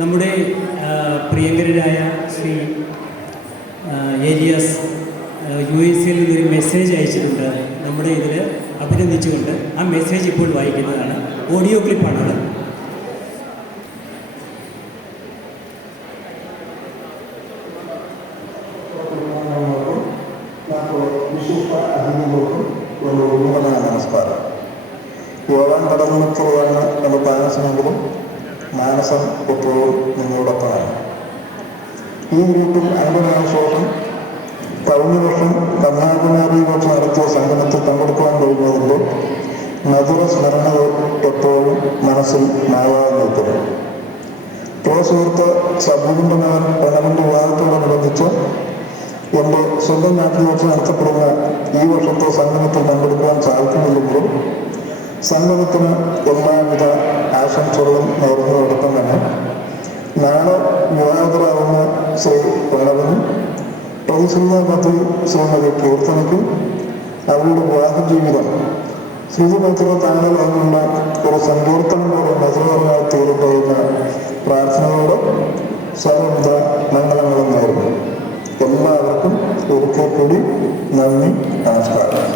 നമ്മുടെ പ്രിയങ്കരനായ ശ്രീ ഏലിയാസ് USA-ൽ നിന്നൊരു മെസ്സേജ് അയച്ചിട്ടുണ്ട് നമ്മുടെ ഇതിൽ അഭിനന്ദിച്ചുകൊണ്ട്. ആ മെസ്സേജ് ഇപ്പോൾ വായിക്കുന്നതാണ്. ഓഡിയോ ക്ലിപ്പാണത്. നമസ്കാരം. യോവാൻ കടന്നുറവാണ് നമ്മുടെ താമസമെങ്കിലും മാനസം എപ്പോഴും നിങ്ങളോടൊപ്പമാണ്. ഈ ഗ്രൂപ്പിൽ അംഗമായ ശേഷം കഴിഞ്ഞ വർഷം കന്യാകുമാരിയിൽ വെച്ച് നടത്തിയ സംഗമത്തിൽ പങ്കെടുക്കുവാൻ കഴിയുന്നതിൻ്റെ മധുര സ്മരണകൾ എപ്പോഴും മനസ്സിൽ മായാതെ നിൽക്കുന്നു. പ്രിയ സുഹൃത്ത് സബൂറിൻ്റെ മകൻ പ്രണവിൻ്റെ വിവാഹത്തോടനുബന്ധിച്ച് എൻ്റെ സ്വന്തം നാട്ടിൽ വെച്ച് നടത്തപ്പെടുന്ന ഈ വർഷത്തെ സംഗമത്തിൽ പങ്കെടുക്കുവാൻ സാധിക്കുന്നില്ലെങ്കിലും സംഗമത്തിന് എല്ലാവിധ ആശംസകളും നേരുന്നതോടൊപ്പം തന്നെ നാളെ വിവാഹിതരാകുന്ന ശ്രീ പ്രണവിനും പ്രതിസന്ധാപത്തിൽ ശ്രീമതി കീർത്തനയ്ക്കും അവരുടെ വിവാഹ ജീവിതം ശ്രീമതിയുടെ താങ്കളുള്ള ഒരു സങ്കീർത്തനം പോലെ മധുരമായി തീർക്കുന്ന പ്രാർത്ഥനയോട് സർവവിധ മംഗളങ്ങളും നേരുന്നു. എല്ലാവർക്കും ഒരിക്കൽ കൂടി നന്ദി, നമസ്കാരം.